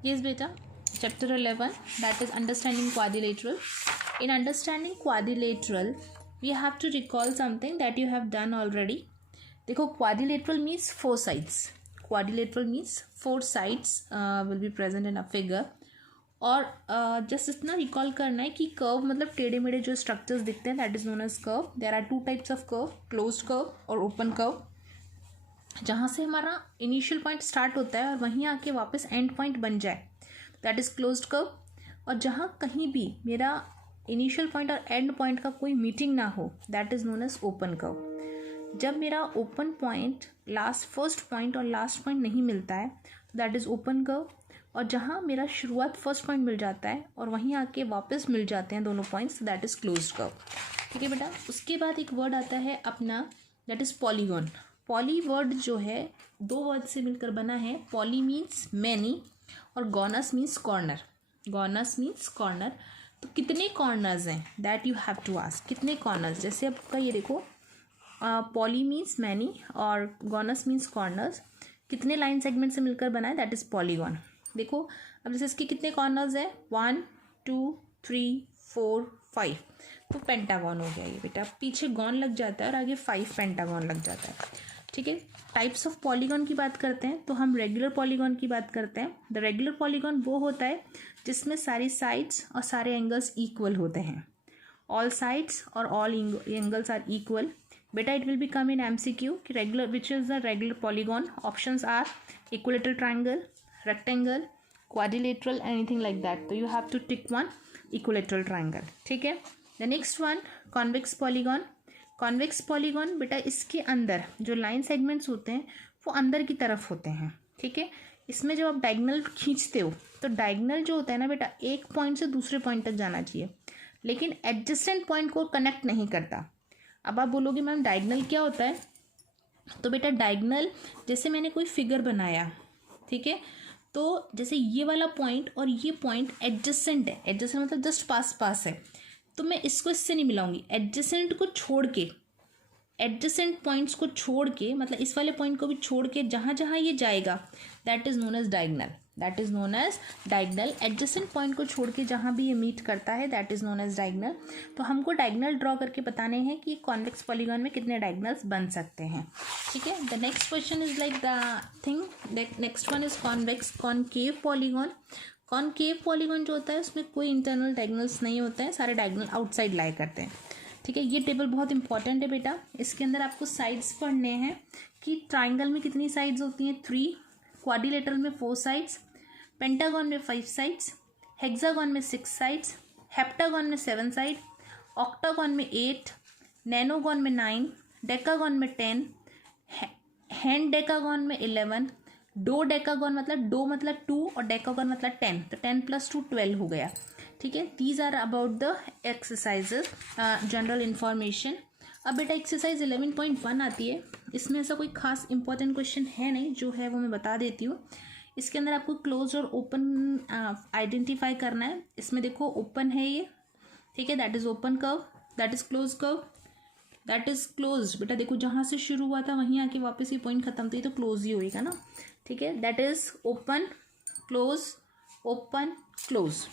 Yes, beta. Chapter 11, that is understanding quadrilateral. In understanding quadrilateral, we have to recall something that you have done already. देखो, quadrilateral means four sides. Quadrilateral means four sides will be present in a figure. और just इतना recall करना है कि curve मतलब टेढ़े मेढ़े जो स्ट्रक्चर्स दिखते हैं, that is known as curve. There are two types of curve, closed curve और ओपन कर्व. जहाँ से हमारा इनिशियल पॉइंट स्टार्ट होता है और वहीं आके वापस एंड पॉइंट बन जाए, दैट इज क्लोज्ड कर्व. और जहाँ कहीं भी मेरा इनिशियल पॉइंट और एंड पॉइंट का कोई मीटिंग ना हो, that is known as open curve. जब मेरा ओपन पॉइंट फर्स्ट पॉइंट और लास्ट पॉइंट नहीं मिलता है, दैट इज ओपन कर्व. और जहाँ मेरा शुरुआत फर्स्ट पॉइंट मिल जाता है और वहीं आके वापस मिल जाते हैं दोनों points, that is closed curve. ठीक है बेटा. उसके बाद एक वर्ड आता है अपना, that is polygon. Poly word जो है दो वर्ड से मिलकर बना है. पॉली मीन्स मैनी और gonus means corner. Gonus means corner. तो कितने कॉर्नर्स हैं, that you have to ask. कितने कॉर्नर्स, जैसे आपका ये देखो, पॉली मीन्स मैनी और गॉनस मीन्स कॉर्नर्स. कितने लाइन सेगमेंट से मिलकर बना है, दैट इज पॉलीगॉन. देखो अब जैसे इसके कितने कॉर्नर्स हैं, 1 2 3 4 5, तो पेंटागन हो गया ये बेटा. पीछे गॉन लग जाता है और आगे 5 पेंटागन लग जाता है. ठीक है. टाइप्स ऑफ पॉलीगॉन की बात करते हैं तो हम रेगुलर पॉलीगॉन की बात करते हैं. द रेगुलर पॉलीगॉन वो होता है जिसमें सारी साइड्स और सारे एंगल्स इक्वल होते हैं. ऑल साइड्स और ऑल एंगल्स आर इक्वल. बेटा it will be come in MCQ कि regular which is the regular polygon. Options are equilateral triangle, rectangle, quadrilateral, anything like that. So you have to tick one, equilateral triangle. ठीक है. The next one, convex polygon. convex polygon बेटा इसके अंदर जो line segments होते हैं वो अंदर की तरफ होते हैं. ठीक है. इसमें जब आप डायगोनल खींचते हो तो डायगोनल जो होता है ना बेटा, एक पॉइंट से दूसरे पॉइंट तक जाना चाहिए, लेकिन एडजेसेंट पॉइंट को कनेक्ट नहीं करता. अब आप बोलोगे मैम डायगोनल क्या होता है, तो बेटा डायगोनल जैसे मैंने कोई फिगर बनाया, ठीक है, तो जैसे ये वाला पॉइंट और ये पॉइंट एडजेसेंट है. एडजेसेंट मतलब जस्ट पास है, तो मैं इसको इससे नहीं मिलाऊंगी. एडजेसेंट को छोड़ के, एडजेसेंट पॉइंट्स को छोड़ के, मतलब इस वाले पॉइंट को भी छोड़ के जहाँ जहाँ ये जाएगा, that is known as diagonal. That is known as diagonal. Adjacent point को छोड़ के जहाँ भी ये मीट करता है, that is known as diagonal. तो हमको डायगोनल ड्रॉ करके बताने हैं कि कॉन्वेक्स पॉलीगॉन में कितने डायगोनल्स बन सकते हैं. ठीक है. The next question is like the thing, next one is convex concave polygon. Concave polygon जो होता है उसमें कोई इंटरनल डायगोनल्स नहीं होते हैं, सारे डायगोनल आउटसाइड लाई करते हैं. ठीक है. ये टेबल बहुत इंपॉर्टेंट है बेटा. इसके अंदर आपको साइड्स पढ़ने हैं कि ट्राइंगल में कितनी साइड्स होती हैं, 3. क्वाड्रिलेटरल में 4 साइड्स, पेंटागन में 5 साइड्स, हेक्सागन में 6 साइड्स, हेप्टागन में 7 साइड, ऑक्टागन में 8, नैनोगन में 9, डेकागन में 10, हैंड डेकागन में 11, डो डेकागन मतलब डो मतलब 2 और डेकागन मतलब 10, तो 10 + 2 12 हो गया. ठीक है. These are about the exercises, general information. अब बेटा एक्सरसाइज 11.1 आती है. इसमें ऐसा कोई खास इंपॉर्टेंट क्वेश्चन है नहीं, जो है वो मैं बता देती हूँ. इसके अंदर आपको क्लोज और ओपन आइडेंटिफाई करना है. इसमें देखो ओपन है ये, ठीक है, that is open curve. That is close curve, that is close. बेटा देखो जहाँ से शुरू हुआ था वहीं आके वापस ये पॉइंट खत्म थी, तो क्लोज ही होएगा ना. ठीक है. That is open close, open close.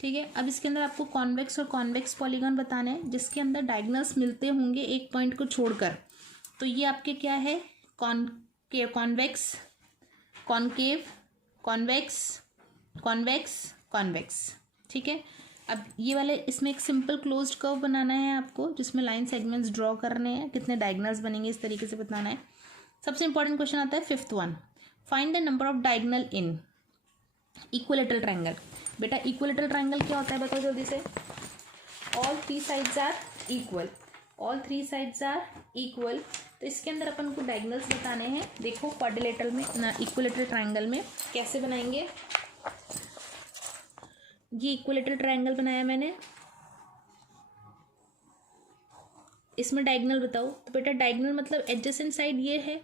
ठीक है. अब इसके अंदर आपको कॉन्वेक्स और कॉन्वेक्स पॉलीगॉन बताना है जिसके अंदर डायगोनल्स मिलते होंगे एक पॉइंट को छोड़कर. तो ये आपके क्या है, convex, concave, convex, convex, convex. ठीक है. अब ये वाले इसमें एक सिंपल क्लोज्ड कर्व बनाना है आपको, जिसमें लाइन सेगमेंट्स ड्रॉ करने हैं, कितने डायगोनल्स बनेंगे इस तरीके से बताना है. सबसे इंपॉर्टेंट क्वेश्चन आता है 5th one, find the number of diagonal in equilateral triangle. बेटा इक्विलेटरल ट्रायंगल क्या होता है बताओ जल्दी से. All 3 sides are equal, all 3 sides are equal. तो इसके अंदर अपन को डायगोनल्स बताने हैं. देखो क्वाड्रिलेटरल में ना, इक्विलेटरल ट्रायंगल में कैसे बनाएंगे. ये इक्विलेटरल ट्रायंगल बनाया मैंने, इसमें डायगोनल बताओ. तो बेटा डायगोनल मतलब एडजेसेंट साइड ये है,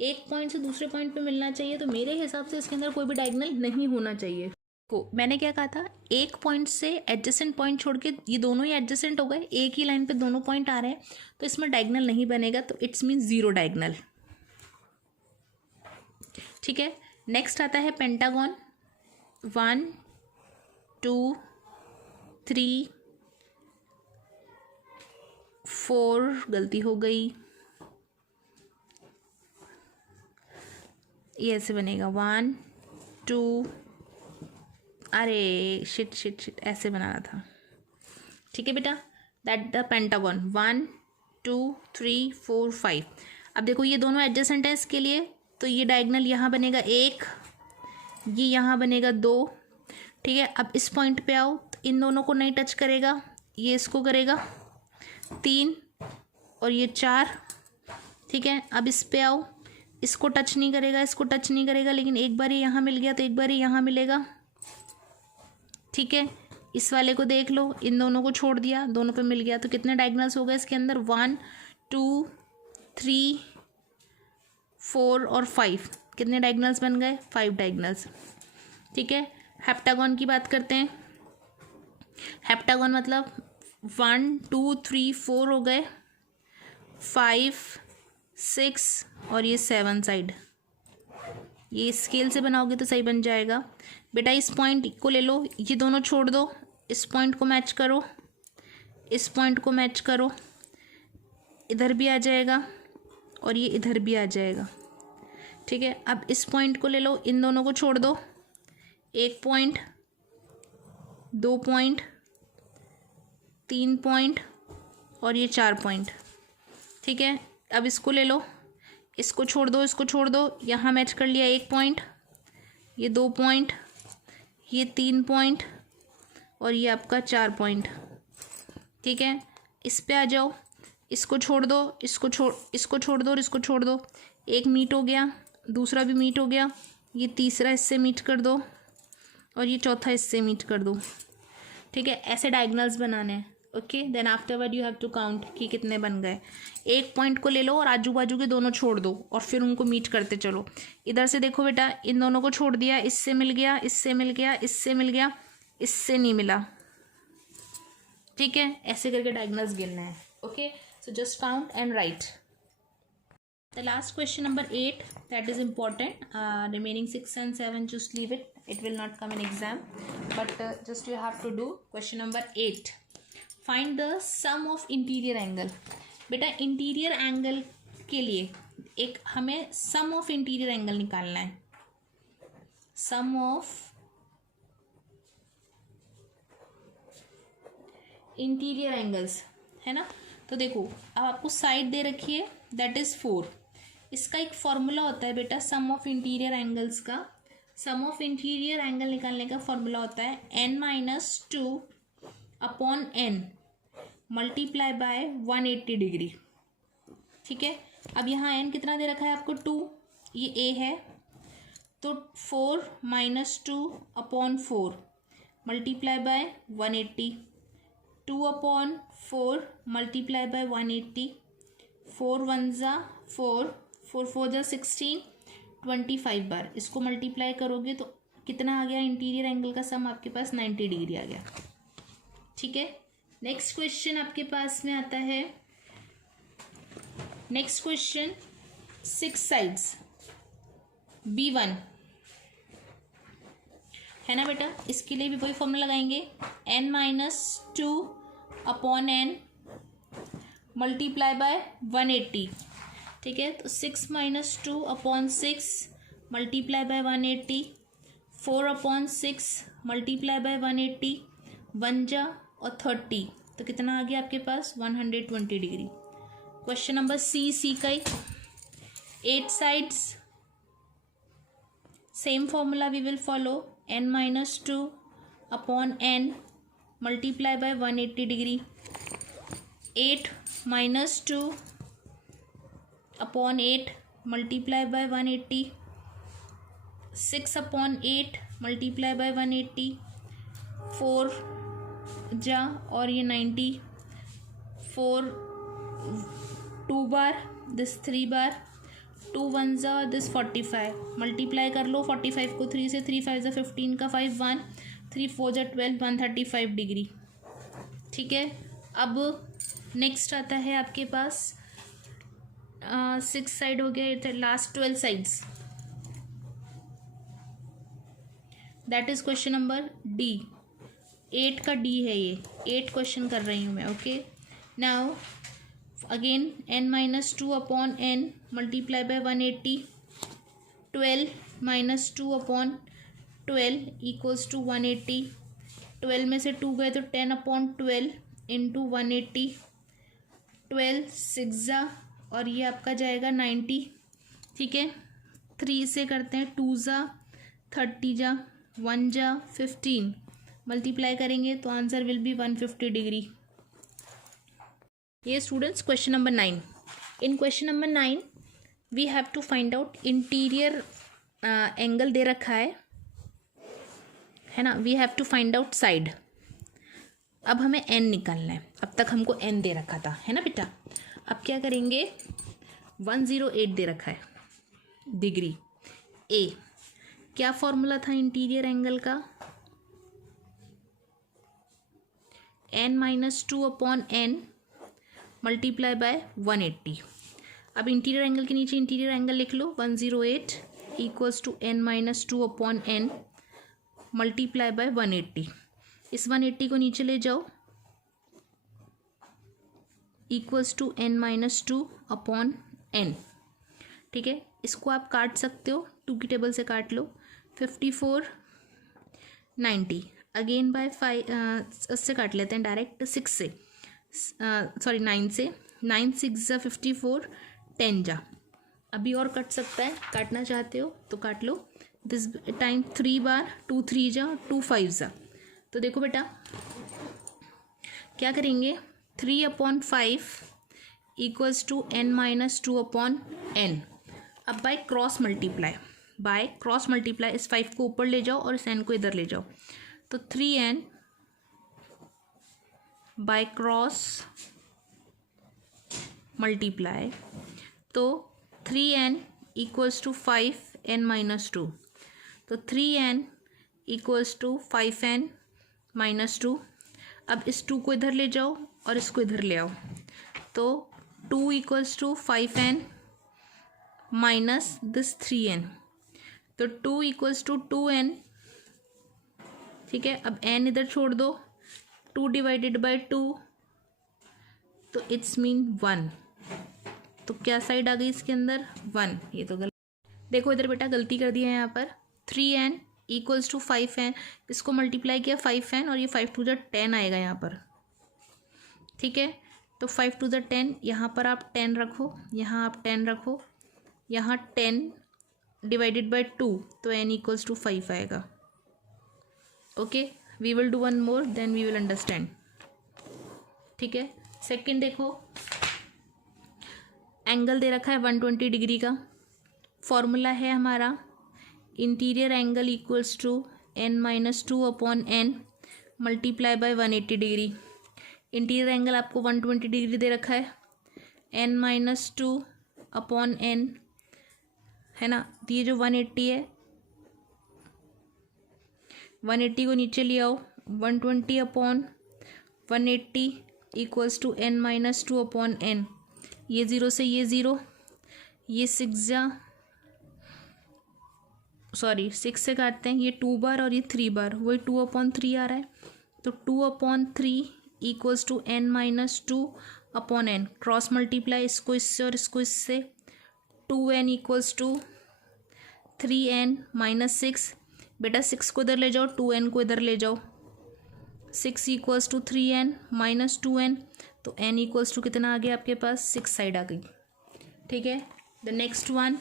एक पॉइंट से दूसरे पॉइंट पे मिलना चाहिए. तो मेरे हिसाब से इसके अंदर कोई भी डायगोनल नहीं होना चाहिए. को मैंने क्या कहा था, एक पॉइंट से एडजेसेंट पॉइंट छोड़ के ये दोनों ही एडजेसेंट हो गए, एक ही लाइन पे दोनों पॉइंट आ रहे हैं, तो इसमें डायगोनल नहीं बनेगा. तो इट्स मीन 0 डायगोनल. ठीक है. नेक्स्ट आता है पेंटागन. 1 2 3 4, गलती हो गई, ये ऐसे बनेगा 1 2, अरे शिट ऐसे बनाना था। ठीक है बेटा, दैट द पेंटागन 1 2 3 4 5। अब देखो ये दोनों एडजेसेंट है इसके लिए, तो ये डायगोनल यहाँ बनेगा 1, ये यहाँ बनेगा 2। ठीक है, अब इस पॉइंट पे आओ तो इन दोनों को नहीं टच करेगा, ये इसको करेगा 3 और ये 4। ठीक है, अब इस पे आओ, इसको टच नहीं करेगा, इसको टच नहीं करेगा, लेकिन एक बार ही यहाँ मिल गया तो एक बार ही यहाँ मिलेगा। ठीक है, इस वाले को देख लो, इन दोनों को छोड़ दिया, दोनों पे मिल गया, तो कितने डायगोनल्स हो गए इसके अंदर 1 2 3 4 और 5। कितने डायगोनल्स बन गए? 5 डायगोनल्स। ठीक है, हेप्टागन की बात करते हैं। हेप्टागन मतलब 1 2 3 4 हो गए, 5 6 और ये 7 साइड। ये स्केल से बनाओगे तो सही बन जाएगा। बेटा इस पॉइंट को ले लो, ये दोनों छोड़ दो, इस पॉइंट को मैच करो, इस पॉइंट को मैच करो, इधर भी आ जाएगा और ये इधर भी आ जाएगा। ठीक है, अब इस पॉइंट को ले लो, इन दोनों को छोड़ दो, 1 पॉइंट 2 पॉइंट 3 पॉइंट और ये 4 पॉइंट। ठीक है, अब इसको ले लो, इसको छोड़ दो, इसको छोड़ दो, यहाँ मैच कर लिया 1 पॉइंट, ये 2 पॉइंट, ये 3 पॉइंट और ये आपका 4 पॉइंट। ठीक है, इस पे आ जाओ, इसको छोड़ दो, इसको छोड़ दो और इसको छोड़ दो, एक मीट हो गया, दूसरा भी मीट हो गया, ये तीसरा इससे मीट कर दो और ये चौथा इससे मीट कर दो। ठीक है, ऐसे डायगोनल्स बनाने हैं। Okay, then afterward you have to count कि कितने बन गए। एक पॉइंट को ले लो और आजू बाजू के दोनों छोड़ दो और फिर उनको मीट करते चलो। इधर से देखो बेटा, इन दोनों को छोड़ दिया, इससे मिल गया, इससे मिल गया, इससे मिल गया, इससे नहीं मिला। ठीक है, ऐसे करके डायगोनल्स गिनना है। Okay, so just count and right. The last question number 8, that is important. Remaining 6 and 7 just leave it. It will not come in exam, but just you have to do question number 8. Find the sum of interior angle. बेटा interior angle के लिए एक हमें सम of interior angle निकालना है। सम of interior angles है ना। तो देखो अब आपको साइड दे रखी है, दैट इज 4। इसका एक फॉर्मूला होता है बेटा सम ऑफ इंटीरियर एंगल्स का। सम ऑफ इंटीरियर एंगल निकालने का फॉर्मूला होता है n-2 upon n multiply by 180 degree. ठीक है, अब यहाँ n कितना दे रखा है आपको 2, ये a है, तो 4 - 2 upon 4 multiply by 180, 2 upon 4 multiply by 180, 4 1 ज़ा 4, 4 4 ज़ा 16, 25 बार इसको मल्टीप्लाई करोगे तो कितना आ गया इंटीरियर एंगल का सम आपके पास 90 डिग्री आ गया। ठीक है, नेक्स्ट क्वेश्चन आपके पास में आता है। नेक्स्ट क्वेश्चन 6 साइड्स B1 है ना बेटा, इसके लिए भी वही फॉर्मूला लगाएंगे n-2 upon n multiply by 180। ठीक है, तो 6 - 2 upon 6 multiply by 180, 4 upon 6 multiply by 180, 1 जा और 30, तो कितना आ गया आपके पास 120 डिग्री। क्वेश्चन नंबर सी का 8 sides, same formula we will follow n-2 upon n multiply by 180 degree, 8 - 2 upon 8 multiply by 180, 6 upon 8 multiply by 180, 4 जा और ये 90, 4 2 बार, दिस 3 बार, 2 1 ज़ा दिस 45, मल्टीप्लाई कर लो 45 को 3 से, 3 5 ज़ा 15 का 5 1, 3 4 ज़ा 12, 135 डिग्री। ठीक है, अब नेक्स्ट आता है आपके पास 6 साइड हो गया, ये थे last 12 sides. That is question number D. 8 का डी है ये, 8 क्वेश्चन कर रही हूँ मैं। Okay, now again n minus two upon N multiply by 180, 12 minus two upon 12 equals to 180, 12 में से 2 गए तो 10 अपॉन 12 इंटू 180, 12 6 और ये आपका जाएगा 90। ठीक है, 3 से करते हैं, 2 30 1 15, मल्टीप्लाई करेंगे तो आंसर विल बी 150 डिग्री। ये students question number 9। In question number 9 we have to find out interior angle दे रखा है ना, we have to find out side. अब हमें एन निकालना है, अब तक हमको एन दे रखा था, है ना बेटा। अब क्या करेंगे, 108 दे रखा है डिग्री ए। क्या फॉर्मूला था इंटीरियर एंगल का, n minus two upon N multiply by 180। अब इंटीरियर एंगल के नीचे इंटीरियर एंगल लिख लो, 108 equals to n minus two upon N multiply by 180। इस 180 को नीचे ले जाओ, equals to n minus two upon N. ठीक है, इसको आप काट सकते हो, 2 की टेबल से काट लो, 54 90 अगेन बाय 5 उससे काट लेते हैं डायरेक्ट, 6 से सॉरी 9 से, 9 6 54, 10 जा। अभी और कट सकता है, काटना चाहते हो तो काट लो। दिस टाइम 3 बार, 2 3 जा, 2 5 जा। तो देखो बेटा क्या करेंगे, 3 अपॉन 5 equals to n minus two upon N. अब बाय क्रॉस मल्टीप्लाई इस 5 को ऊपर ले जाओ और इस n को इधर ले जाओ, तो 3n बाय क्रॉस मल्टीप्लाई, तो 3n equals to 5n minus two, तो 3n equals to 5n minus two. अब इस 2 को इधर ले जाओ और इसको इधर ले आओ, तो 2 equals to 5n minus this 3n, तो 2 इक्वल्स टू 2n। ठीक है, अब n इधर छोड़ दो, 2 डिवाइडेड बाय 2, तो इट्स मीन 1। तो क्या साइड आ गई इसके अंदर, 1। ये तो गलत, देखो इधर बेटा गलती कर दी है यहाँ पर। 3n इक्वल्स टू 5n, इसको मल्टीप्लाई किया 5n और ये 5 टू द 10 आएगा यहाँ पर। ठीक है, तो 5 टू द 10, यहाँ पर आप 10 रखो, यहाँ आप 10 रखो, यहाँ 10 डिवाइडेड बाय 2, तो n इक्वल्स टू 5 आएगा। Okay, we will do one more then we will understand. ठीक है, सेकंड देखो, एंगल दे रखा है 120 डिग्री का। फॉर्मूला है हमारा interior angle equals to n minus two upon N multiply by 180 degree. Interior angle आपको 120 डिग्री दे रखा है, n minus two upon N है ना। तो ये जो 180 है, 180 को नीचे ले आओ, 120 अपॉन 180 equals to n minus two upon N. ये 0 से ये 0, ये 6 से काटते हैं, ये 2 बार और ये 3 बार, वही 2 अपॉन 3 आ रहा है, तो 2 अपॉन 3 equals to n minus two upon N. Cross multiply इसको इससे और इसको इससे, 2n equals to 3n minus 6। बेटा 6 को इधर ले जाओ, 2n को इधर ले जाओ, 6 equals to 3n minus 2n, तो n इक्वल्स टू कितना आ गया आपके पास, 6 साइड आ गई। ठीक है, द नेक्स्ट वन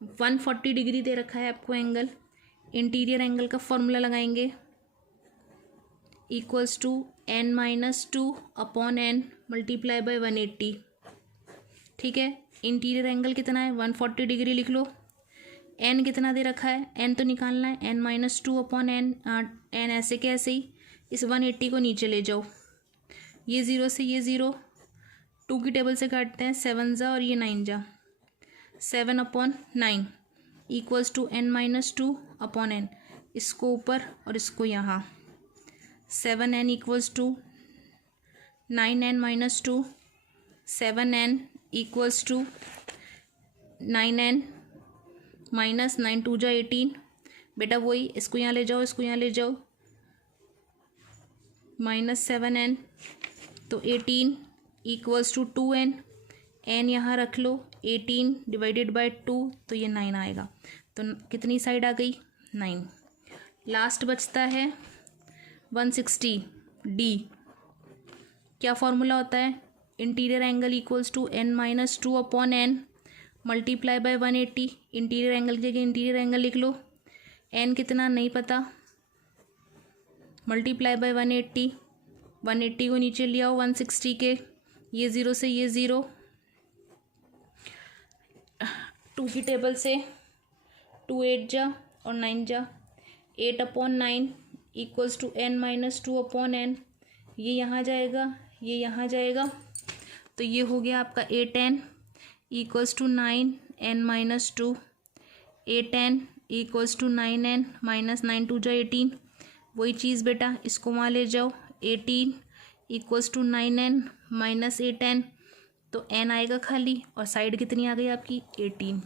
140 डिग्री दे रखा है आपको एंगल। इंटीरियर एंगल का फॉर्मूला लगाएंगे, equals to n minus two upon N multiply by 180। ठीक है, इंटीरियर एंगल कितना है, 140 डिग्री लिख लो। n कितना दे रखा है, n तो निकालना है, n minus two upon N, n ऐसे के ऐसे ही, इस 180 को नीचे ले जाओ, ये 0 से ये 0, 2 की टेबल से काटते हैं, 7 जा और ये 9 जा, 7 अपॉन 9 equals to n minus two upon N. इसको ऊपर और इसको यहाँ, 7n equals to 9n minus two, 7n equals to 9n minus 9 2 जा 18, बेटा वही, इसको यहाँ ले जाओ, इसको यहाँ ले जाओ, माइनस 7n, तो 18 इक्वल्स टू 2n, n यहाँ रख लो, 18 डिवाइडेड बाय 2, तो ये 9 आएगा। तो कितनी साइड आ गई? 9। लास्ट बचता है 160 d। क्या फॉर्मूला होता है? Interior angle equals to n-2 upon n multiply by 180। Interior angle की जगह इंटीरियर एंगल लिख लो, n कितना नहीं पता, मल्टीप्लाई बाय 180। 180 को नीचे ले आओ 160 के, ये 0 से ये 0, 2 की टेबल से 2 8 जा और 9 जा, 8 अपॉन 9 equals to n-2 upon n, ये यहाँ जाएगा, ये यहाँ जाएगा, तो ये हो गया आपका 8n equals to 9n-2, 8n equals to 9n minus 9 2 जा 18, वही चीज़ बेटा, इसको वहाँ ले जाओ, 18 equals to 9n minus 8n, तो n आएगा खाली और साइड कितनी आ गई आपकी? 18।